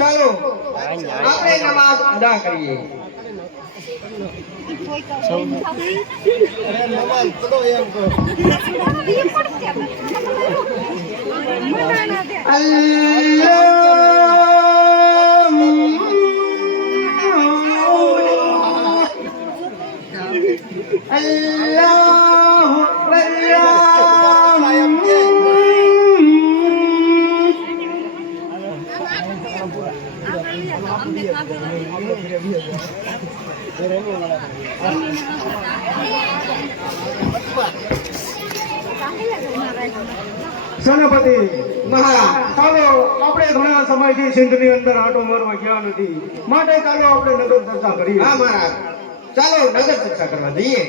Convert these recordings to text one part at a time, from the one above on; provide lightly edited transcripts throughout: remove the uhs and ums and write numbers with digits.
ચાલો આપણે નમાઝ અદા કરીએ. સેનાપતિ મહારાજ, ચાલો આપણે ઘણા સમયથી સિંધની અંદર આંટો મારવા ગયા નથી, માટે ચાલો આપણે નગર ચર્ચા કરીએ. હા મહારાજ, ચાલો નગર ચર્ચા કરવા જઈએ.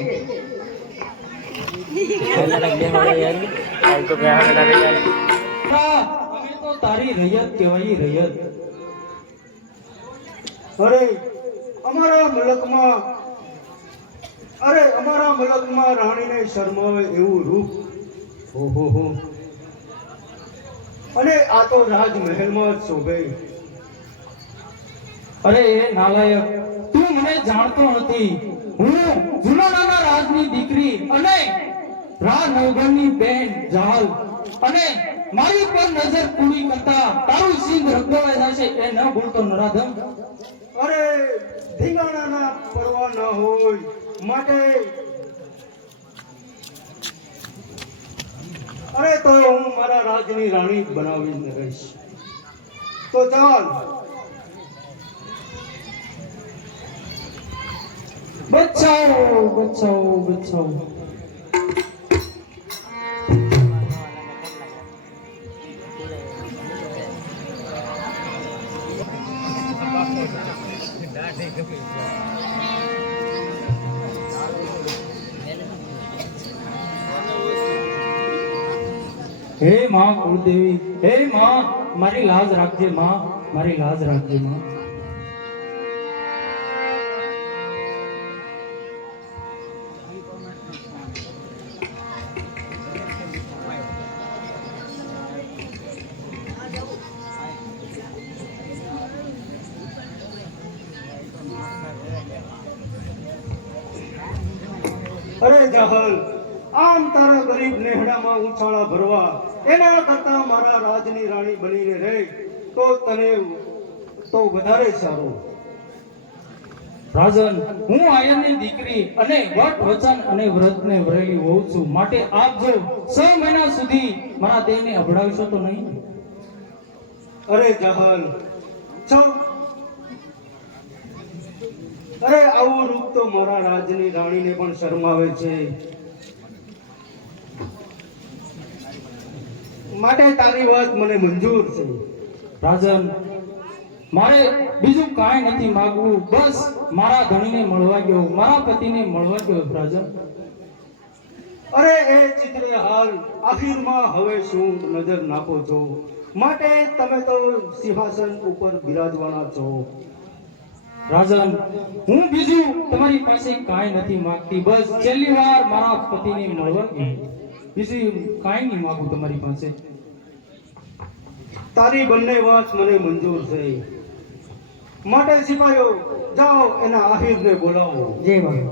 તારી રૈયત કહેવાય રૈયત. અરે અમારા મુલકમાં રાણીને શરમાવે એવું રૂપ. ઓહો, અને આ તો રાજમહેલમાં જ શોભે. અરે એ નાલાયક, તું મને જાણતો નથી. હું જુનાના રાજની દીકરી અને રા નવગણની બેન જાહલ, અને મારી પર નજર પૂરી કરતા તારું સિંહ રગડવાય જશે એ ન ભૂલતો નરાધમ. અરે ધીંગાણાના પરવા ન હોય, માટે અરે તો હું મારા રાજની રાણી બનાવીને રહીશ. તો ચાલ. બચાવો બચાવો બચાવો. હે માં કુળદેવી, હે માં મારી લાજ રાખજે, માં મારી લાજ રાખજે માં. અરે જાહલ, આમ તારા ગરીબ નેહડામાં ઉછાળા ભરવા એના કરતા મારા રાજની રાણી બનીને રહે તો તને તો વધારે સારું. રાજન, હું આયરની દીકરી અને વટ વચન અને વ્રતને વરેલી હોઉં છું, માટે આપ જો 6 મહિના સુધી મારા દેહને અભડાવશો તો નહીં. અરે જાહલ, અરે આવું રૂપ તો મારા રાજની રાણીને પણ શરમાવે છે, માટે તારી વાત મને મંજૂર છે. રાજન, મારે બીજું કાંઈ નથી માંગવું, બસ મારા ધણીને મળવા ગયો, મારા પતિને મળવા ગયો. રાજન, અરે એ ચિત્રે હાલ આખીરમાં હવે શું નજર નાખો છો, માટે તમે તો સિંહાસન ઉપર બિરાજવાના છો. રાજન, હું બીજું તમારી પાસે કાંઈ નથી માંગતી, બસ છેલ્લી વાર મારા પતિને મળવા ગઈ, બીજું કાંઈ નહીં માંગુ તમારી પાસે. તારી બંને વાત મને મંજૂર છે, માટે સિપાહીઓ જાઓ એના આહિરને બોલાવો. જય ભાઈ.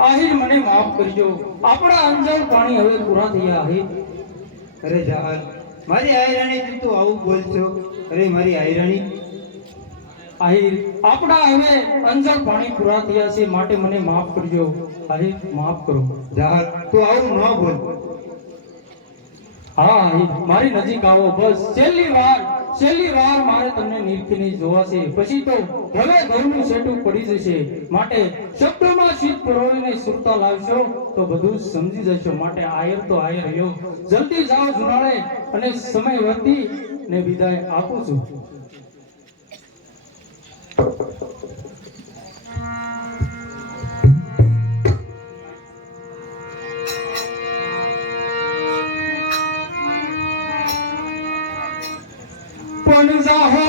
આહિર મને માફ કરજો, આપણા અંજાર પાણી હવે પૂરા થયા. અરે જાહલ, મારી આયરાણી તું આવું બોલશો? અરે મારી આયરાણી, આહિર આપણા હવે અંજાર પાણી પૂરા થયા છે, માટે મને માફ કરજો. આહિર માફ કરો. જાહલ તું આવું ન બોલ. હા આહિર, મારી નજીક આવો, બસ છેલ્લી વાર મારે તમને નિરખીને જોવા છે, પછી તો હવે ઘરનું સેટું પડી જશે, માટે શબ્દોમાં શીત પરોવીને સુરતા લાવશો તો બધું સમજી જશો. માટે આયર તો આયર રહ્યો, જલ્દી જાઓ જુનાળે, અને સમય વધતી ને વિદાય આપું છું. પણ જાહો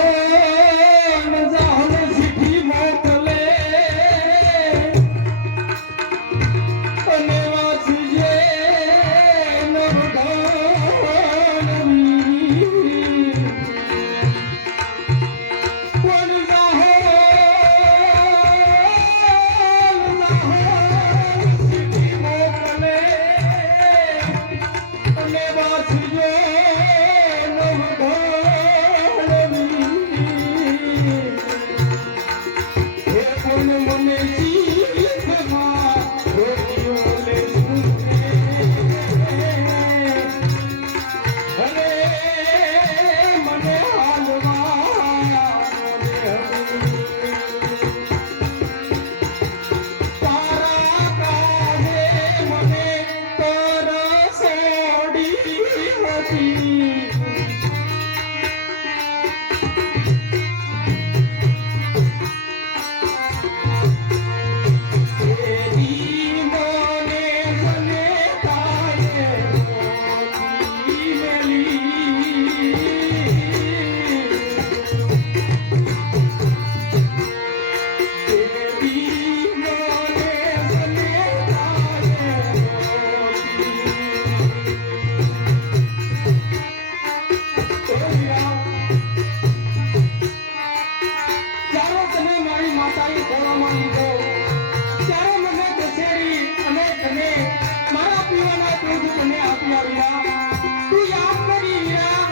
વીરામાં લીધો ત્યારે મને દશેરી અને તને મારા પીવાના દૂધ તને આપ્યા વીરા તું યાદ કરી વીરા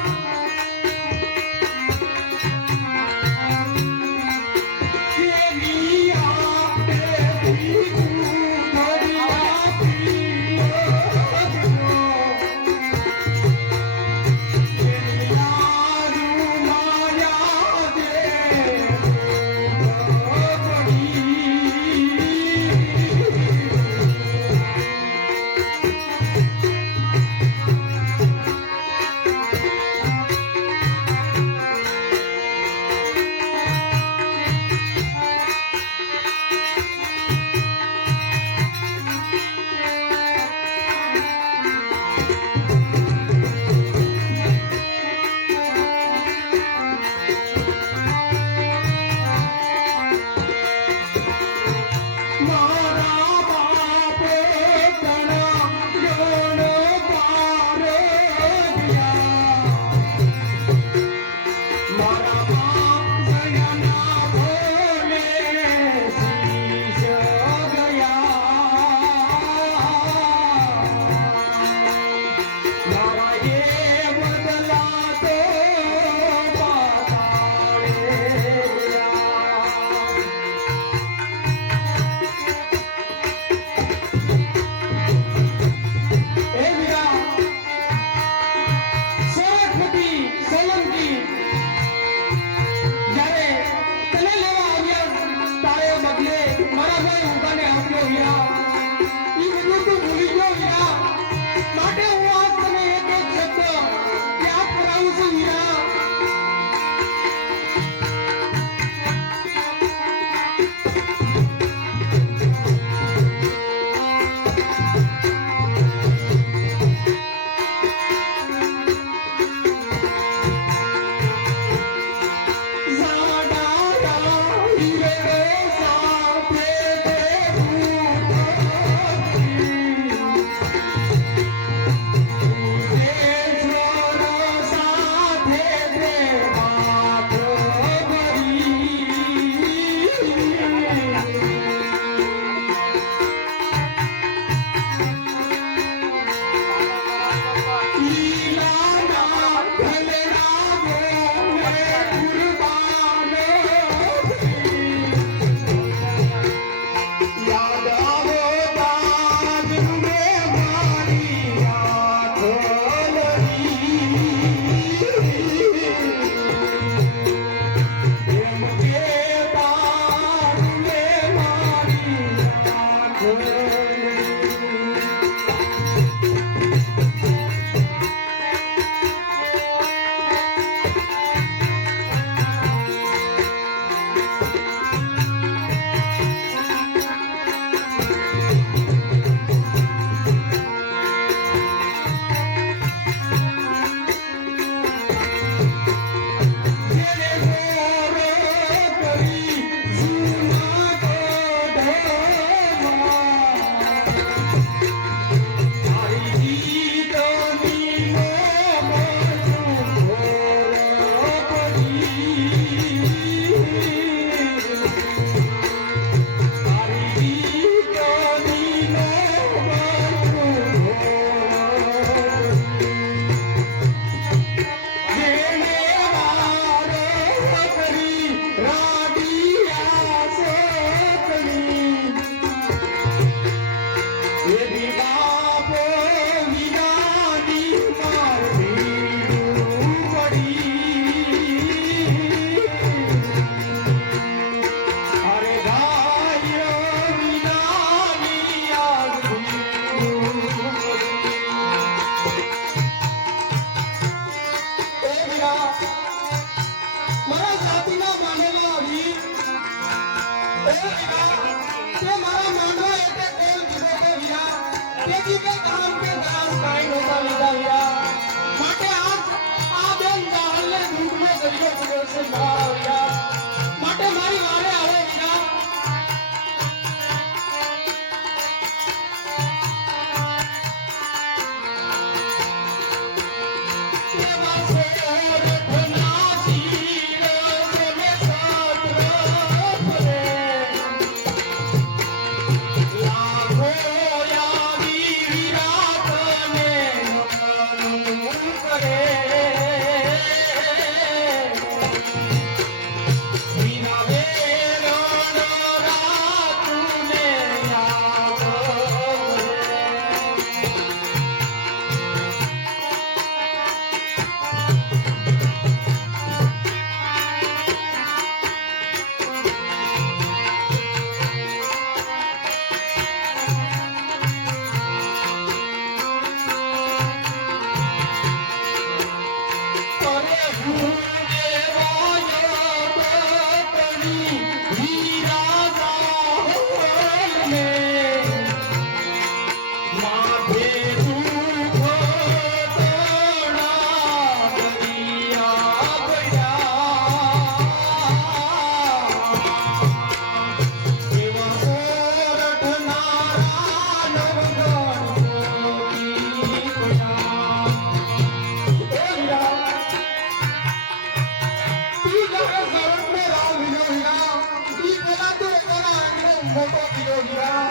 મોટો કર્યો વીરા,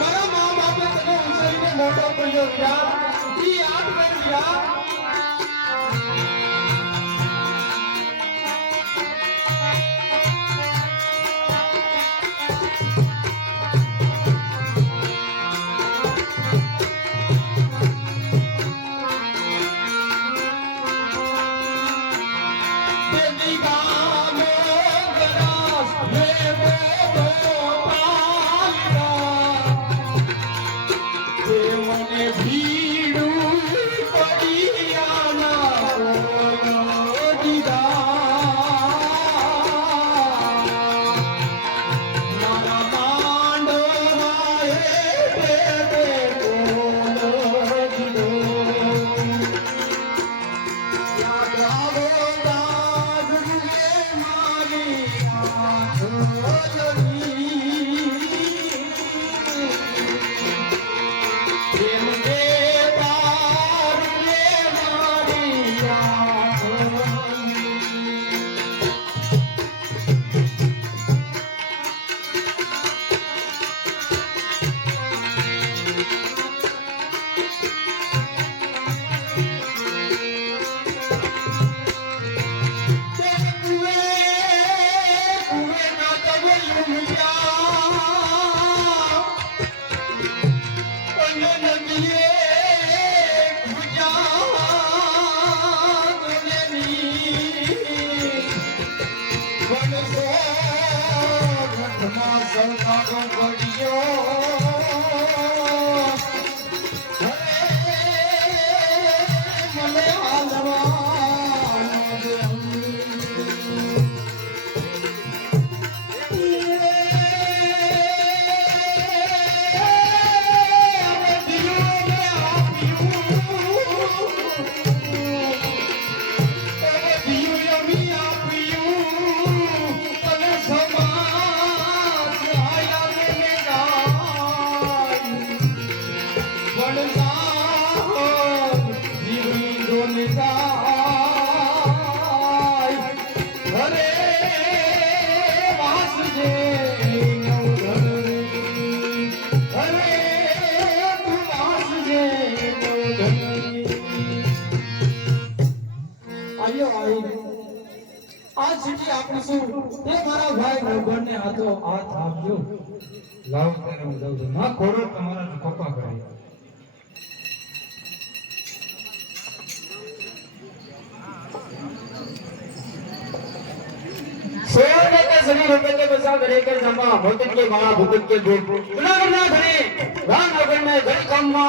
મારા મા બાપે તને ઉછેરીને મોટો કર્યો વીરા, ઈ યાદ કર વીરા. આ ચીઠી આપું છું તે મારા ભાઈ ભગવાનને હાથો હાથ આપજો. લાવ ત્યારે હું જાઉં છું. ના ખોડો તમારા પપ્પા કરે. सोने के सभी रुपए के बसा घरे के जमा भूतन के माँ भूतन के भूत गुना करना घरे राम नगर में घड़ी कम्मा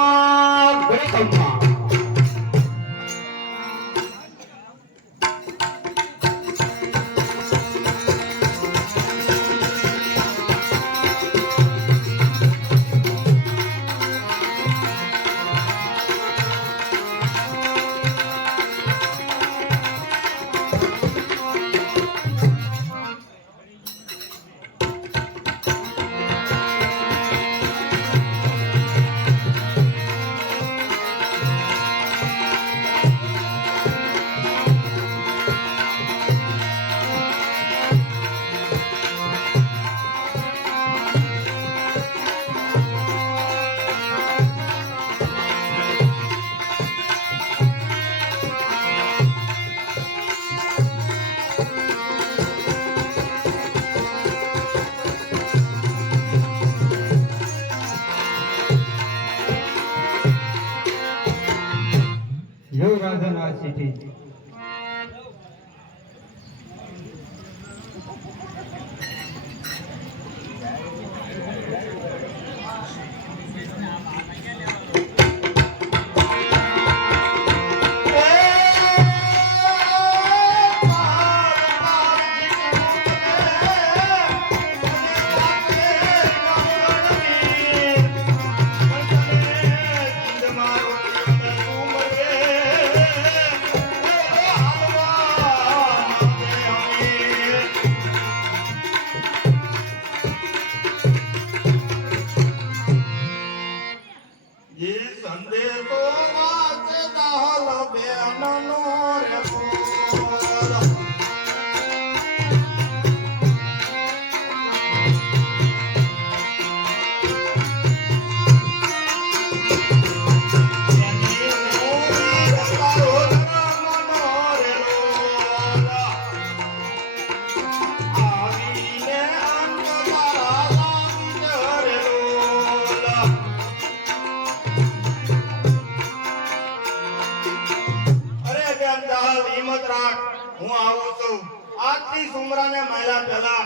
આથી સુમરાને મહિલા પહેલા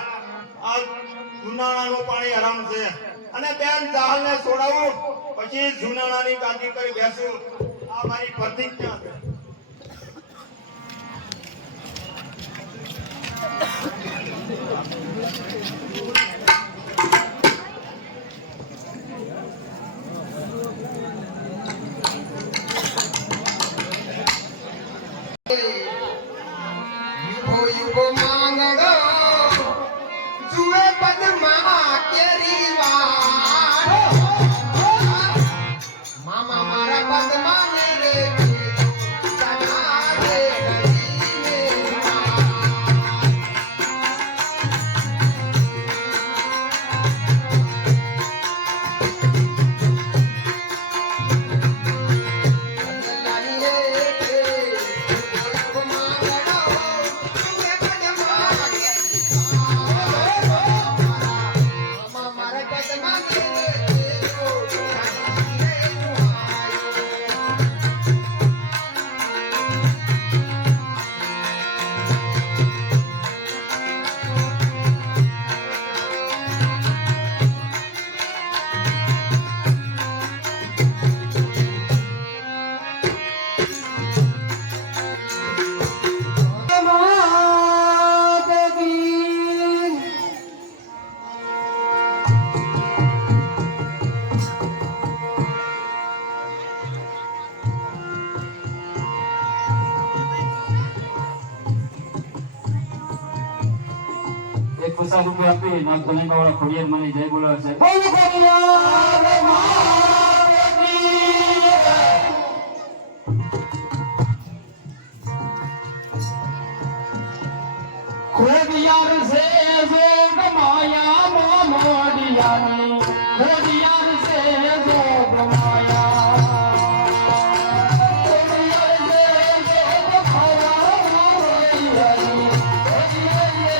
આ જુનાણાનું પાણી હરામ છે અને બેન જાહલને છોડાવું પછી જુનાણાની ગાદી પર બેસું આ મારી પ્રતિજ્ઞા છે યુગો યુગો માંગડો જુએ પદમાં કેરી વાર મામા મારા પદમાં ને રે સદા રે ગરીને એક પચાસ રૂપિયા આપી નામ કલિંગા વાળા ખોડિયાર માની જય બોલાવે છે ખોડિયાર છે જો ગમાયા મોડિયાની ખોડિયાર છે જો ગમાયા ખોડિયાર છે જો ગમાયા મોડિયાની રે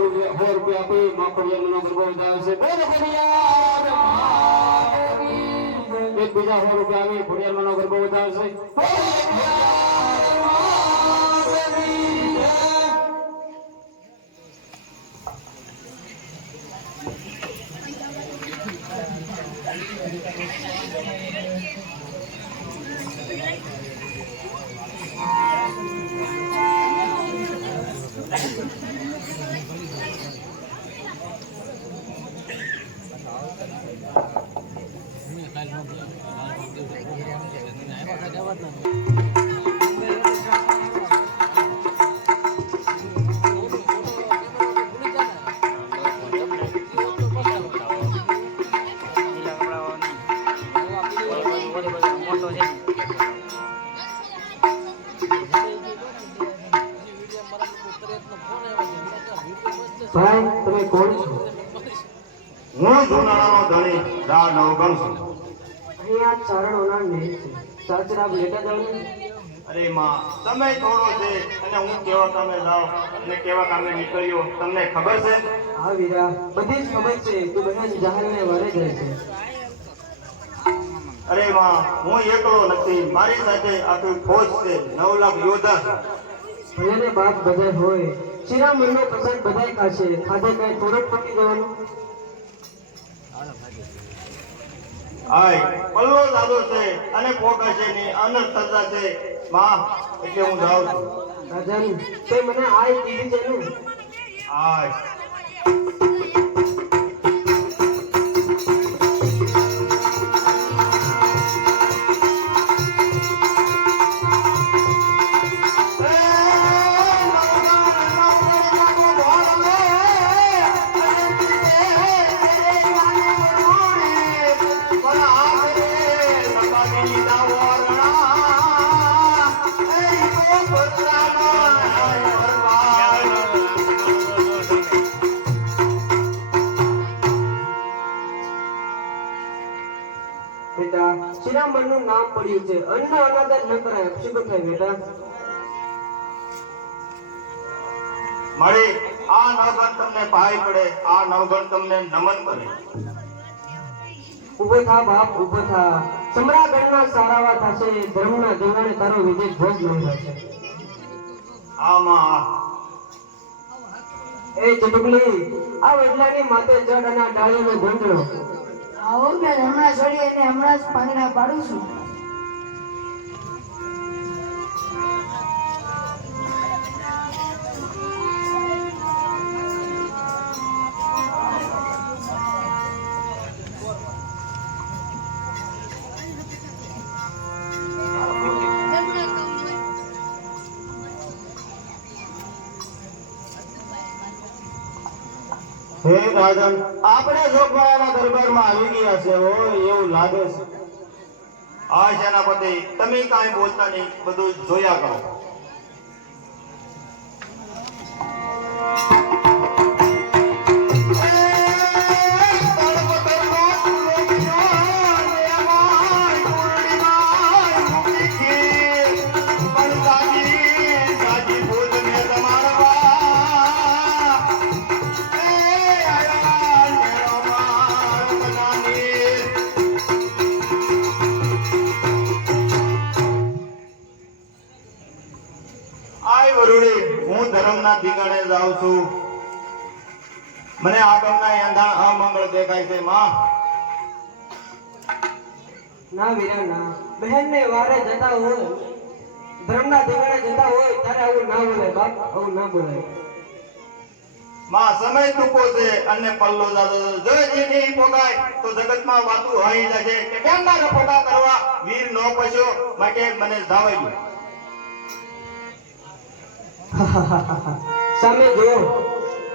રૂપિયા આપી માખડિયાનો ગરબો વધારે છે. બોલો ખોડિયાર માત કી. એક બીજા 100 રૂપિયા આપી ખોડિયારમાંનો ગરબો વધારે છે. ખોડિયાર માત કી જય. ભાઈ તમે કોણ છો? હું જુનાળાનો ધણી રા નવગણ છું. અહીંયા ચારણોના નેહ છે. સાચરા લેટા જાવ ને. અરે માં સમય થોડો છે અને હું કેવા કામે જાઉં અને કેવા કામે નીકળ્યો તમને ખબર છે? હા વીરા, બધી જ ખબર છે. તું બહેન જહાલને વારે જાય છે. અરે માં હું એકલો નથી, મારી સાથે આખી ફોજ છે. 9 લાખ યોદ્ધા. ભલે બાપ બધા હોય, શિરામણનો પ્રસાદ બધાય ખાશે. ખાધે કાંઈ થોડોક પકી જવાનું. આય પલ્લો દાદો છે અને પોકા છે ની અનર્થ થતા છે માં, એટલે હું જાઉં છું. રાજન, તે મને આય કીધી છે ને. આય બેટા, શિરામણનું નામ પડ્યું છે. અન્ન અનાદર ન કરાય. અપશુકન થાય બેટા. મારી આ નવગણ તમને પાય પડે, આ નવગણ તમને નમન કરે. ઉભો થા બાપ, ઉભો થા. સમરાગણના સારાવા થશે. ધર્મના દેવાને તારો વિજય ભોગ મેળવશે. આમાં એ ચટુકલી, આ વડલાની માથે જડ અને આ ડાળીનો ગોંધળો. આવો બેન, હમણાં ચડી અને હમણાં જ પાંદડા પાડું છું. હે રાજન, આપણે જોગવાયાના દરબારમાં આવી ગયા છે હોય એવું લાગે છે. આ સેનાપતિ તમે કાંઈ બોલતા નહીં, બધું જોયા કરો. હું ધર્મના ઠીકાણે જાઉં છું. મને આ ગામના એંધાણ અમંગળ દેખાય છે માં. ના વીરા ના, બહેનને વારે જતા હોય, ધર્મના દેવાને જતા હોય ત્યારે આવું ના બોલાય બાપ, આવું ના બોલાય. માં સમય ટૂંકો છે અને પલ્લો દાદો જો નહીં પોગાય તો જગતમાં વાતું હઈ જશે કે કેમ ના પોગા કરવા વીર નો પછો માટે મને જાવાઈ ગયું. સામે જો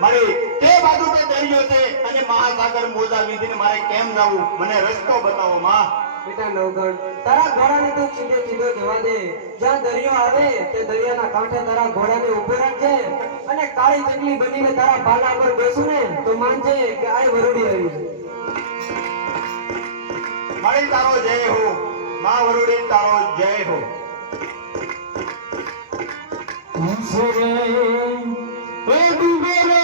મારી તે બાજુ તો દરિયો છે અને મહાસાગર મોજા વીધીને મારે કેમ જવું, મને રસ્તો બતાવો માં. બેટા નવગણ, તારા ઘોડાને તું સીધે સીધો જવા દે. જ્યાં દરિયો આવે તે દરિયાના કાંઠે તારા ઘોડાને ઊભો રાખજે અને કાળી ચકલી બનીને તારા ભાલા પર બેસું ને તો માનજે કે આ વરુડી આવી. મારી તારો જય હો માં, વરુડી તારો જય હો. હંસરે એ ડૂબે રે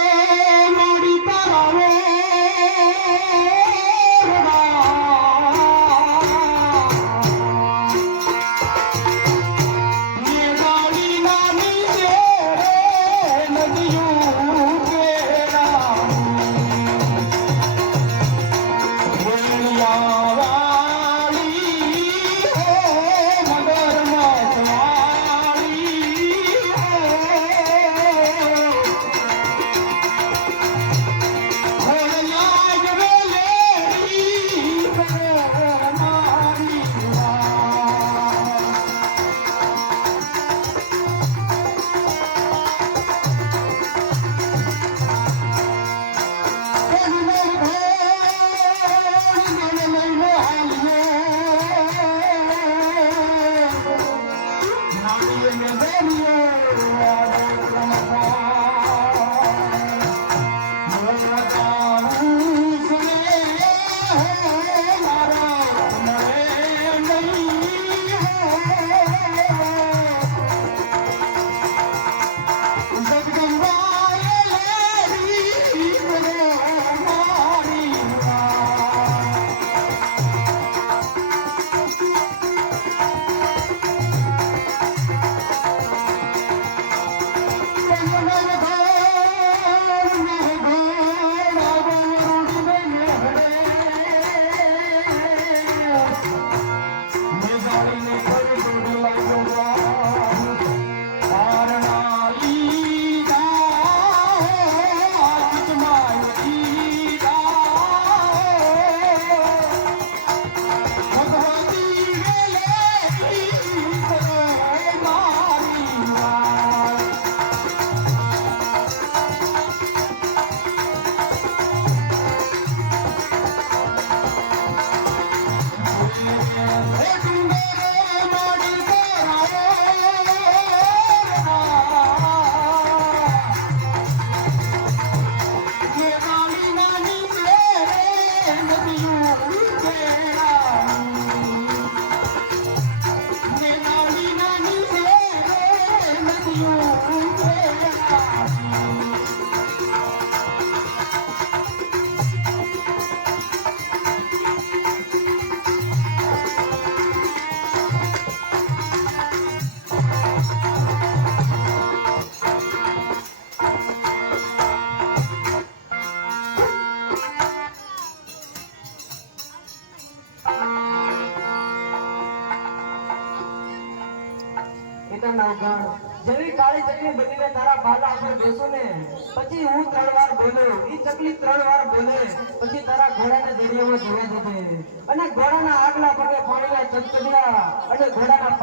નવગણ જેવી કાળી ચકલી બનીને તારા બાલા ઉપર બેસું ને પછી હું 3 વાર બોલું ઈ ચકલી 3 વાર બોલે પછી તારા ઘોડાને દરિયામાં જોવા જશે અને ઘોડાના આગલા પગે પાણીના ચકચડિયા અને ઘોડાના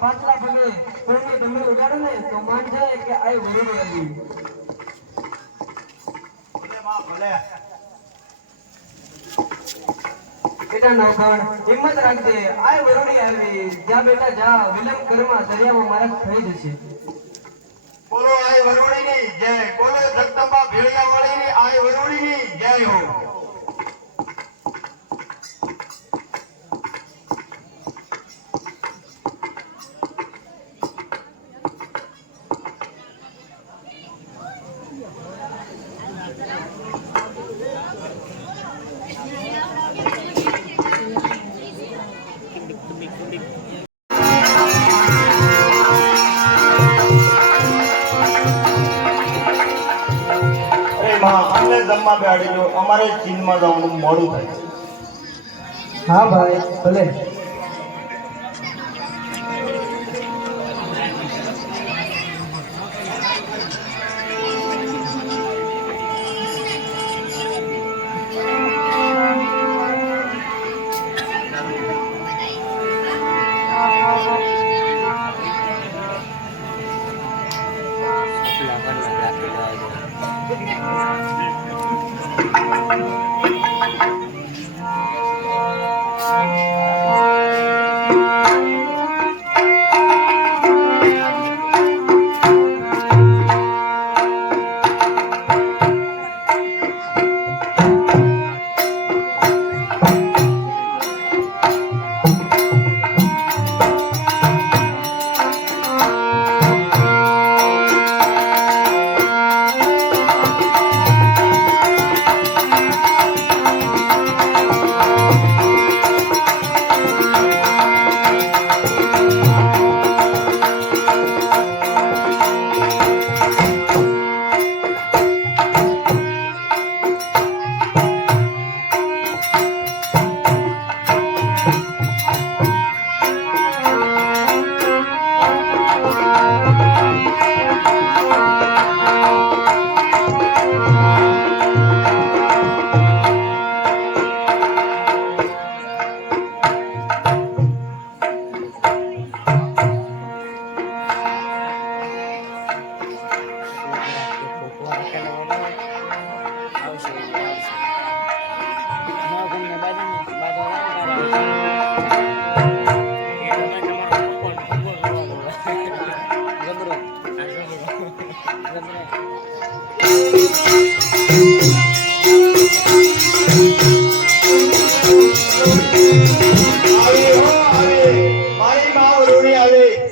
પાછલા પગે કોઈની ડમરી ઉડાડું ને તો માનજે કે આ વરુડી આવી ભલે માં ભલે બેટા નવગણ હિંમત રાખજે આ વરુડી આવી જા બેટા જા વિલંબ કરમાં દરિયામાં મારા થઈ જશે બોલો આય વરુડીની જય બોલો જગદંબા ભેળિયાવાળીની આય વરુડીની જય હો અમને જમવા બેહાડી અમારે ચીનમાં જવાનું મોડું થાય હા ભાઈ ભલે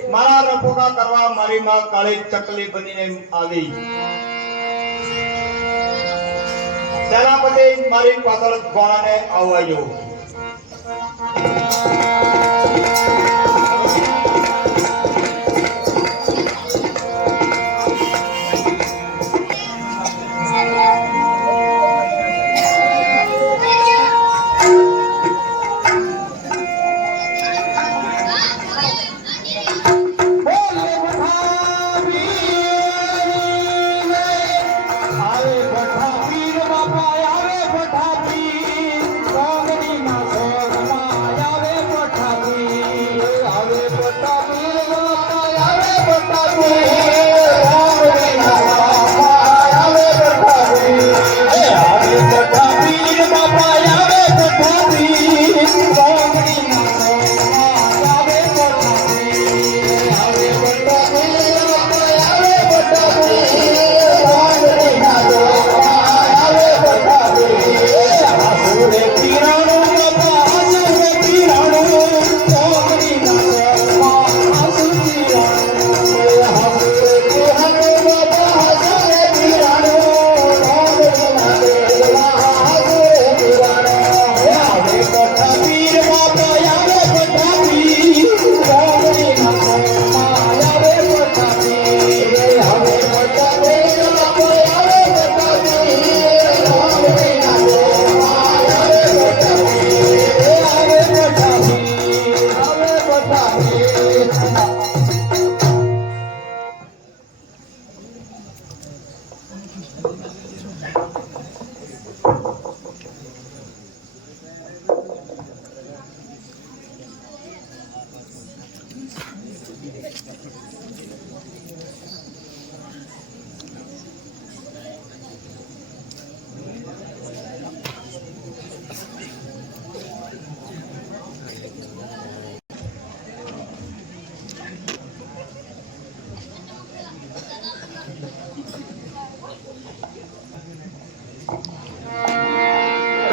મારા રફોકા કરવા મારી માં કાળી ચકલી બનીને આવી સેનાપતિ મારી પાછળ ઘોડાને આવવાયો આવે પઠાપીર બાપા આવે પઠાપીર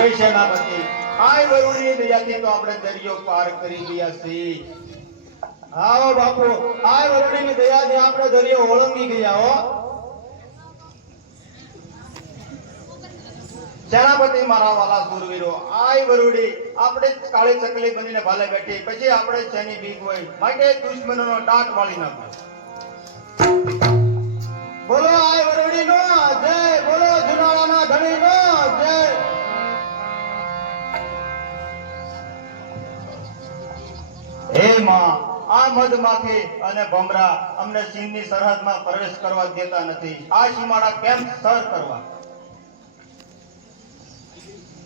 જય સેનાપતિ આય વરુણની દયાથી તો આપણે દરિયો પાર કરી ગયા છીએ આવો બાપુ આ વરડીની દયાથી આપણે દરિયો ઓળંગી ગયા હો સેનાપતિ મારા વાલા સુરવીરો આય વરુડી આપણે કાળી ચકલી બનીને ભાલે બેઠી પછી આપણે શેની બીક હોય માટે દુશ્મનોનો દાંત વાળી નાખ્યો બોલો આય વરડીનો જય બોલો જુનાળાના ધણીનો જય હે માં આ મધમાખી અને ભમરા અમને ચીનની સરહદમાં પ્રવેશ કરવા દેતા નથી આ સીમાડા કેમ સર કરવા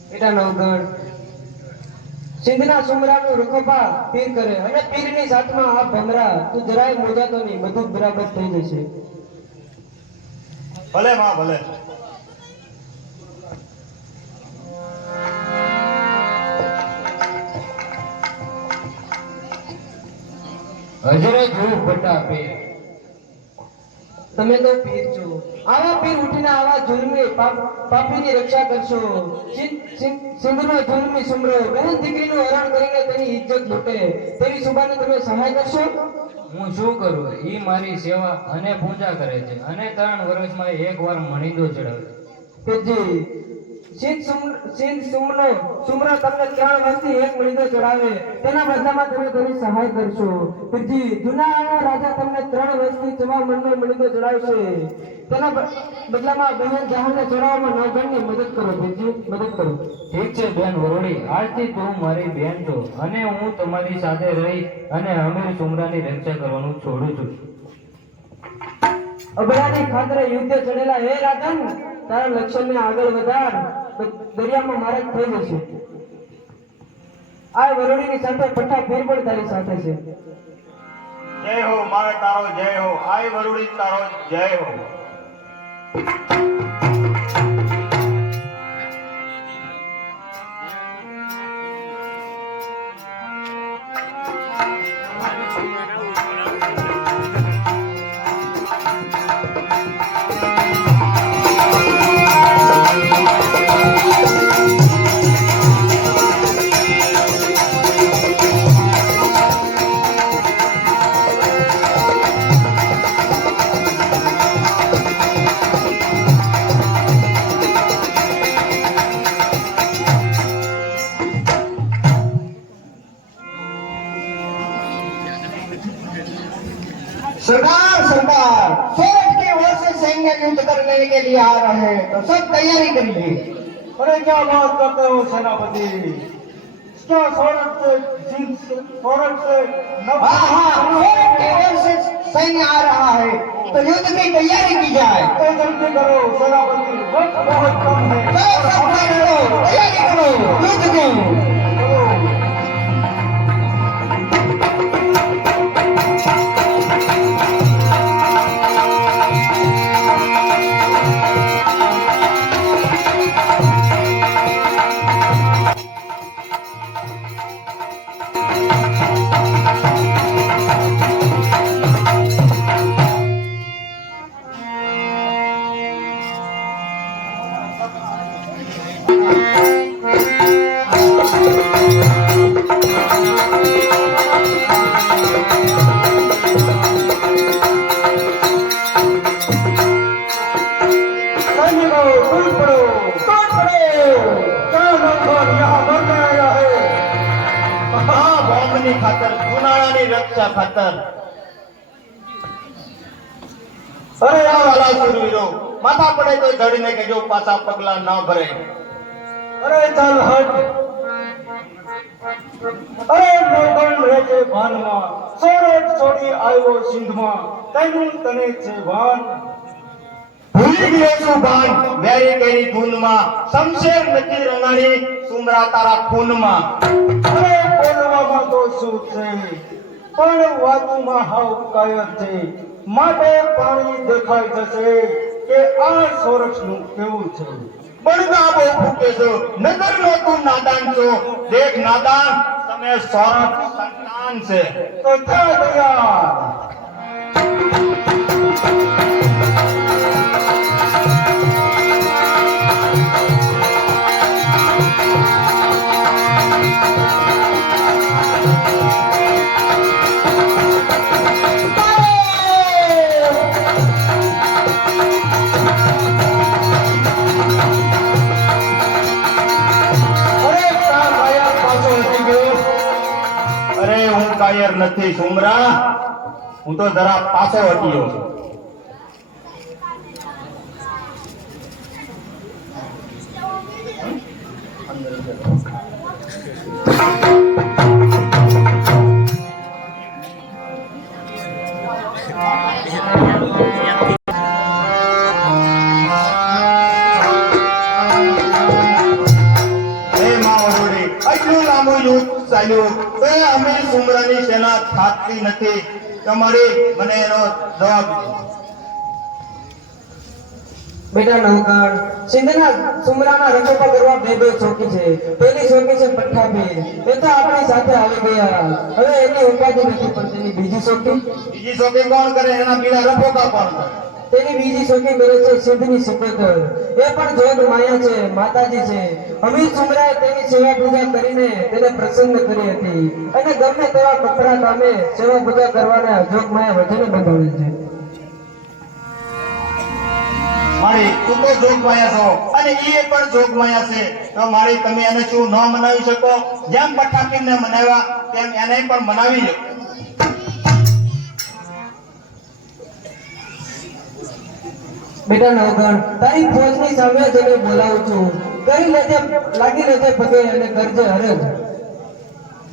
બેટા નવગણ સિંધના સુમરાનું રખોપા પીર કરે અને પીરની સાથમાં આ ભમરા તું જરાય મોજાતો નહીં બધું બરાબર થઈ જશે ભલે માં ભલે હજરે જોવું બટાપે તમે તો પીર છો આવા પીર ઉઠીને આવા જુલ્મી પાપીની રક્ષા કરશો સિંધનો જુલ્મી સુમરો બહેન દીકરીનું હરણ કરીને તેની ઇજ્જત લૂંટે તેવી સુબાને તમે સહાય કરશો હું શું કરું ઈ મારી સેવા અને પૂજા કરે છે અને 3 વર્ષમાં એકવાર મણીદો ચડાવે પીરજી સિંધ સુમરો તમને 3 વર્ષથી એક મણીદો ચડાવે તેના બદલામાં તમે તેની સહાય કરશો પીરજી જૂના રાજા તમને 3 વર્ષથી 4 મણનો મણીદો ચડાવશે તેના બદલામાં બહેન જહાંને ચડાવવામાં નવગણની મદદ કરો પીરજી મદદ કરો ઠીક છે બેન વરોડી આજથી તું મારી બેન છો અને હું તમારી સાથે રહી અને અમીર સુમરાની રક્ષા કરવાનું છોડું છું અબડાની ખાતરે યુદ્ધ ચડેલા હે રાજન તારા લક્ષ્યને આગળ વધાર દરિયામાં મારે થઈ જશે આ વરોડીની સાથે પઠ્ઠા પીર પણ તારી સાથે છે જય હો મારે તારો જય હો આય વરુડી તારો જય હો सरकार सोरठ की ओर से सैन्य युद्ध करने के लिए आ रहे हैं तो सब तैयारी करिए अरे क्या बात करते हो सेनापति क्या सोरठ से हाँ हाँ सोरठ की ओर से सैन्य आ रहा है तो युद्ध की तैयारी की जाए तो जल्दी करो सेनापति वक्त बहुत कम है चलो सब भाई लड़ो तैयारी करो युद्ध की ખાતર જુનાળાની રક્ષા ખાતર અરે આ વાલા સુરવીરો માથા પડે તો ધડીને કેજો પાછા પગલા ના ભરે અરે ચાલ હટ અરે નવગણ રહે છે ભાનમાં સોરઠ છોડી આવ્યો સિંધમાં તેનું તને છે ભાન ભૂલી ગયો છું ભાન વેરી કેરી ધૂનમાં શમશેર નથી રંગાણી સુમરા તારા ખૂનમાં અરે બોલવામાં તો શું છે પણ વાતોમાં હાવ કાયર છે માટે પાણી દેખાઈ જશે કે આ સોરઠનું કેવું છે બળગા બહુ ફૂકે છો નજર નો તું નાદાન છો દેખ નાદાન તમે સોરઠ સંતાન છે તો થા તૈયાર કાયર નથી સુમરા, હું તો જરા પાછો હટ્યો. આટલું લાંબુ યુદ્ધ ચાલ્યું તો અમે સુમરાની સેના થાકતી નથી. તમારી મને એનો જવાબ દો. બેટા નવગણ, સિંધના સુમરાના રખોપા કરવા બે ચોકી છે. પેલી ચોકી છે પઠ્ઠાપીર, એ તો આપણી સાથે આવી ગયા. હવે એની ઉપાધિ નથી, પણ તેની બીજી ચોકી કોણ કરે? એના પીડા રફોકા કોણ કરે? તેની બીજી ચોકી કરે છે સિંધની સિકોતર. એ પણ જોગ માયા છે, માતાજી છે. અમીર સુમરાએ તેની સેવા પૂજા કરીને તેને પ્રસન્ન કરી હતી, અને ગમે તેવા કપરા કામે સેવા પૂજા કરવાના જોગ માયા વધીને બંધાવી છે. મારી તું તો જોગમાયા છો અને એ પણ જોગમાયા છે, તો મારી તમે એને શું ન મનાવી શકો? જેમ પઠ્ઠાપીરને મનાવ્યા તેમ એને પણ મનાવી લો. બેટા નવગણ, તારી ફોજની સામે જઈને બોલાવું છું. કરી લેજે, લાગી લેજે પગે અને કરજે હરજ.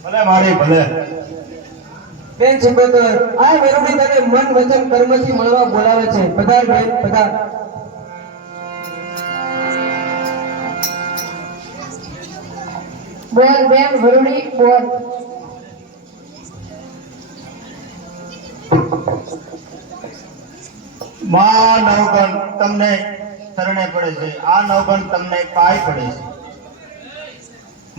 ભલે મારી ભલે. બેન સિકોતર, આ મેરુડી તને મન વચન કર્મથી મળવા બોલાવે છે. પધાર બેન, પધાર. બોલ બેન વરુડી બોલ. માં નવગણ તમને શરણે પડે છે, આ નવગણ તમને પાય પડે છે.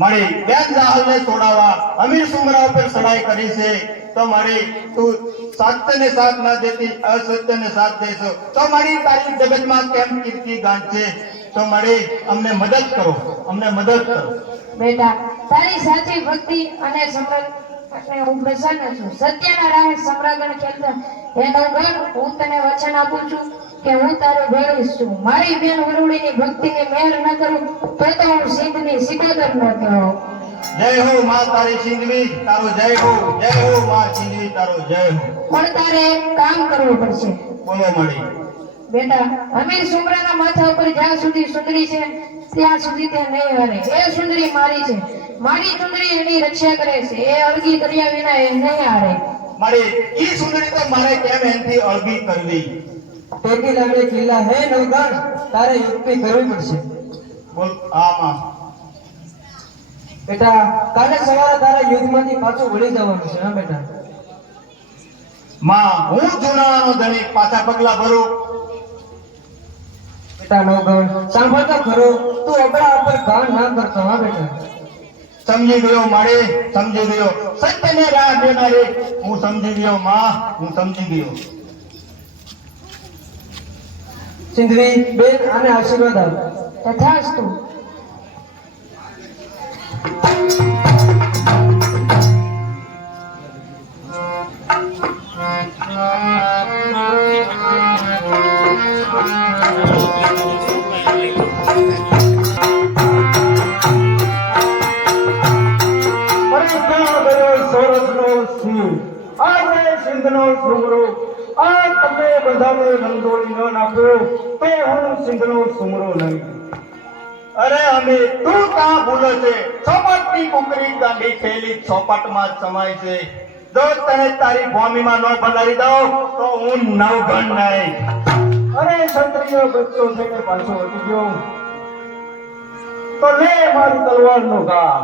મારી બેન જાહલને છોડાવવા અમીર સુમરા ઉપર ચડાઈ કરી છે, તો મારી તું સત્યને સાથ ના દેતી અસત્યને સાથ દેશો તો મારી તારી જગતમાં કેમ કીર્તિ ગાંઠશે? તો મારી અમને મદદ કરો, અમને મદદ કરો. બેટા તારી સાચી ભક્તિ અને સમરણ અને હું પ્રસન્ન છું. સત્યના રાહે સમરાગણ ખેલતા હે નવગણ, હું તને વચન આપું છું કે હું તારો ભેળીશ છું. મારી બેન વરુડીની ભક્તિને મેર ન કરું તો હું સિંધની સિકોતર ન કહેવાઉં. જય હો માં તારી સિંધવી, તારો જય હો. જય હો માં સિંધવી, તારો જય હો. પણ તારે એક કામ કરવું પડશે. બોલો મળી. બેટા અમીર સુમરાના માથા ઉપર જ્યાં સુધી સુંદરી છે ત્યાં સુધી તે નહીં હારે. એ સુંદરી મારી છે, મારી સુંદરી એની રક્ષા કરે છે. એ અળગી કર્યા વિના એ નહીં હારે. મારી ઈ સુંદરી તો મારે કેમ એનથી અળગી કરવી? ટેકી લાગે કિલ્લા હે નવગણ, તારે યુક્તિ કરવી પડશે. બોલ. હા માં. બેટા કાલે સવારે તારે યુદ્ધમાંથી પાછું વળી જવાનું છે. હા બેટા. માં હું જુનાવાનો ધણી પાછા પગલા ભરું. બેટા નવગણ, સાંભળતો ખરો, તું અબડા ઉપર ઘાણ ના કરતો. હા બેટા. સમજી ગયો મારે, સમજી ગયો. સત્યને રાહ દેનારે હું સમજી ગયો માં, હું સમજી ગયો. સિંધવી બેન આને આશીર્વાદ આપ. તથાસ્તુ. સિંધનો સુમરો, આ તમે બધાને રંગોળી ન નાખો તો હું સિંધનો સુમરો નહીં. અરે અમે તું કાં ભૂલે છે? ચોપટની કુકરી ગાંડી થયેલી ચોપટમાં જ સમાય છે. જો તને તારી ભૂમિમાં ન ભલાવી દઉં તો હું નવગણ નહીં. અરે ક્ષત્રિય બચ્ચો થઈને પાછો હટી ગયો તો લે મારી તલવારનો ઘા.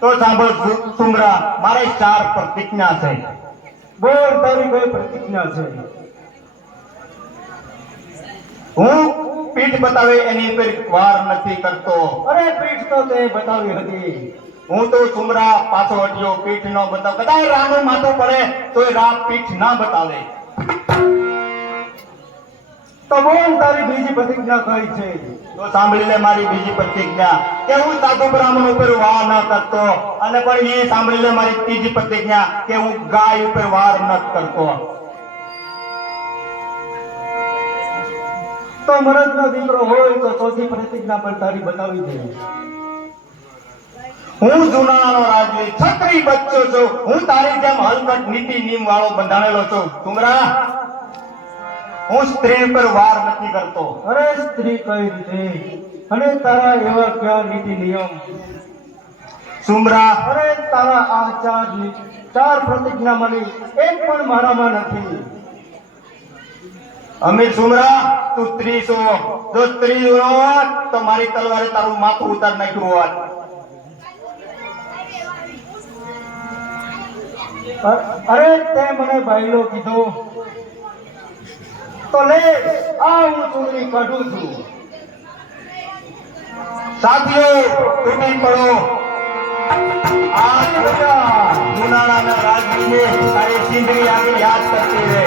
તો સાંભળ સુમરા, મારે 4 પ્રતિજ્ઞા છે. બોલ, તારી કઈ પ્રતિજ્ઞા છે? હું પીઠ બતાવે એની પર વાર નથી કરતો. અરે પીઠ તો તે બતાવી હતી. હું તો સુમરા પાછો હટ્યો. પીઠ ન બતાવ. કદાચ રાનું માથું પડે તો એ રા પીઠ ના બતાવે. તો બોલ તારી બીજી પ્રતિજ્ઞા કઈ છે? તો સાંભળી લે મારી બીજી પ્રતિજ્ઞા કે હું સાધુ બ્રાહ્મણ ઉપર વાર ન કરતો, અને પણ એ સાંભળી લે મારી ત્રીજી પ્રતિજ્ઞા કે હું ગાય ઉપર વાર ન કરતો. તો મરદનો દીકરો હોય તો ચોથી પ્રતિજ્ઞા પણ તારી બતાવી દે. હું જુનાણાનો રાજવી છત્રી બચ્ચો છું. હું તારી જેમ હલકટ નીતિ નિયમ વાળો બંધાણેલો છું. સુમરા, હું સ્ત્રી પર વાર નથી કરતો. અરે સ્ત્રી કઈ રીતે? અને તારા એવા ક્યાં નીતિ નિયમ? સુમરા, અરે તારા આ ચાર પ્રતિજ્ઞામાંની એક પણ મારામાં નથી. અમીર સુમરા, તું સ્ત્રી છો. જો સ્ત્રી ન હોત તો મારી તલવારે તારું માથું ઉતાર નાખ્યું હોત. અરે તે મને બાયલો કીધો તો લે આ હું ચૂંટણી કાઢું છું. સાથીઓ, તૂટી પડો. આ જુનાણાના રાજવીને તારી સિંદરી આગળ યાદ કરતી રહે.